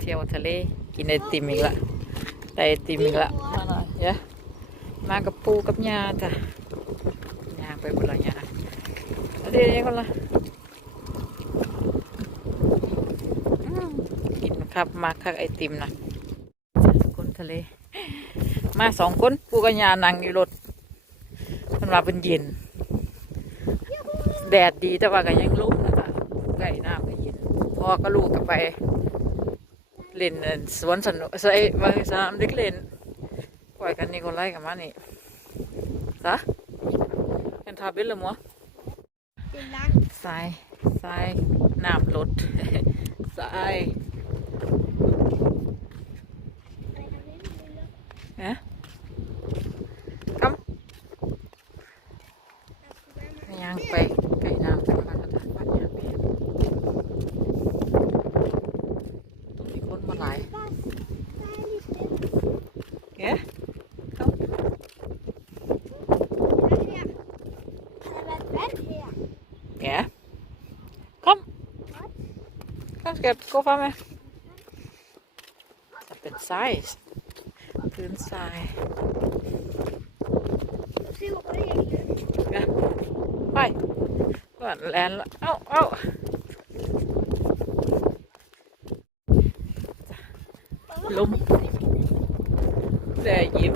เที่ยวทะเลกินไอติมอีกละไอติมอีกละมาหน่อยเยอะมากับปูกับยาจ้ะยาไปบุหรี่ยาเดี๋ยวนี้ก่นละ กินครับ มาคักไอติมนะคนทะเล มาสองคนปูกับยานั่งอยู่รถมันมาเป็นเย็น แดดดีแต่ว่าก็ยังรุ่มนะจ๊ะไก่น้ำก็เย็นพอก็ลูกกับไปเล่นสวนสนุกใช่มาสามเด็กเล่นปล่อยกันนี่คนไล่กันมานี่ซะเห็นทาิลหรือมั้งสายสายน้ำลดสายเฮะ Yeah. Ja. Kom. Kom, skat. Gå fra med. Den sej. Den sej. Ja. Hej. Hvor er den lander. Au, au. Lum. that you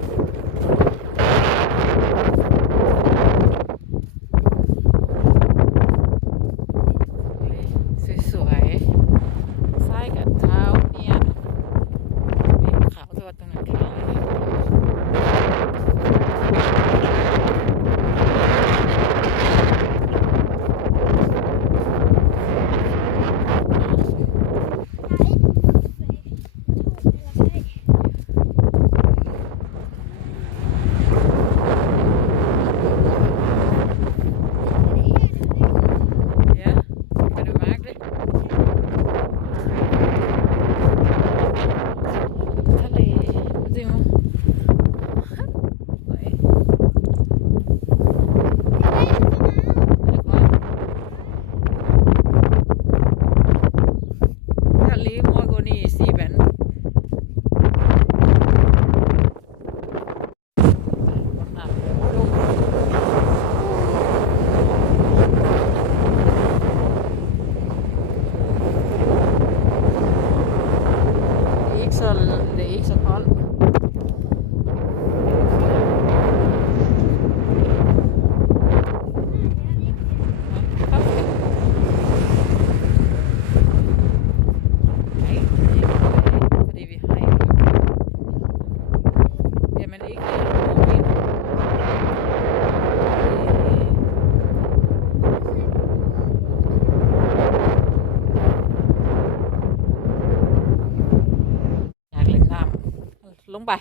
ลงไป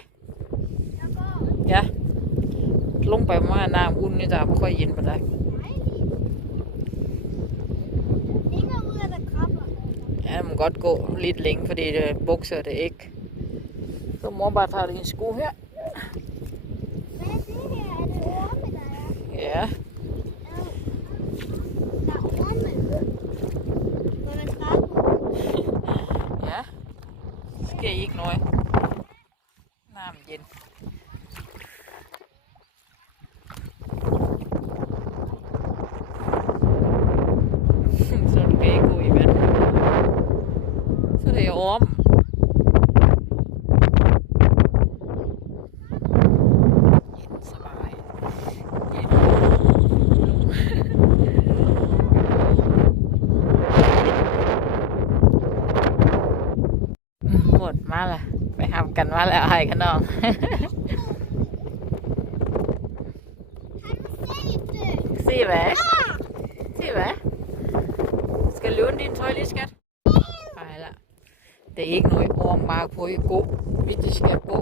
จ้ะลงไปมาน้ำอุ่นนี่จ้ะไม่ค่อยเย็นปานใดแอมก็ตกลิดลิงพอดีเลยบุกเสือร์เอ็กก็มอบาทารินสกูเฮ้ย Yeah. กูอีกแลนวสุดเดียอมหมดมาละไปทำกันมาแล้วไอ้ขนองสี่ไหมสี่ไหม skal låne din tøj lige, skat? Ej, da. Det er ikke noget ormark på i gå, hvis de skal gå.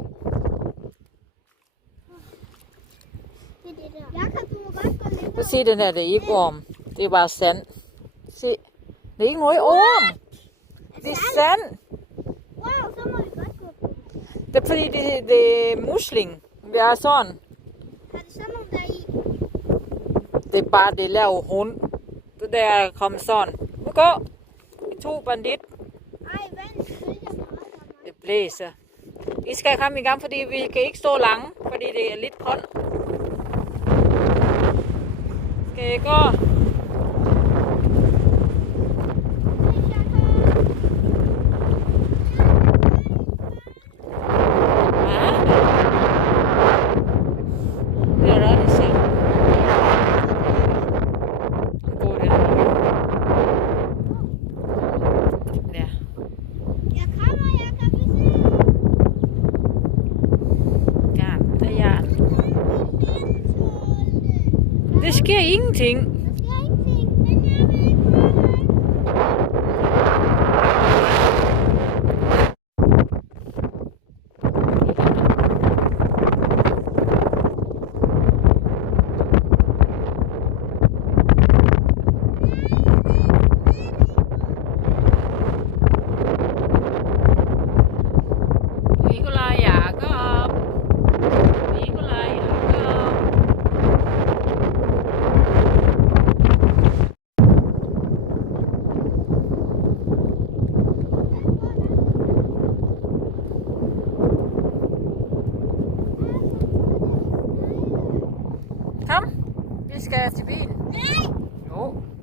Prøv at se den her, det er ikke orm. Det er bare sand. Se, det er ikke noget orm. Det er sand. Wow, så må vi godt gå. Det er fordi, det, det er musling. Vi er sådan. Har det sådan nogen der i? Det er bare, det laver hund. Det der er kommet sådan gå. I to bandit. Det blæser. I skal komme i gang, fordi vi kan ikke stå lange, fordi det er lidt koldt. Skal I gå? Pierre Yingting scared to be? Me?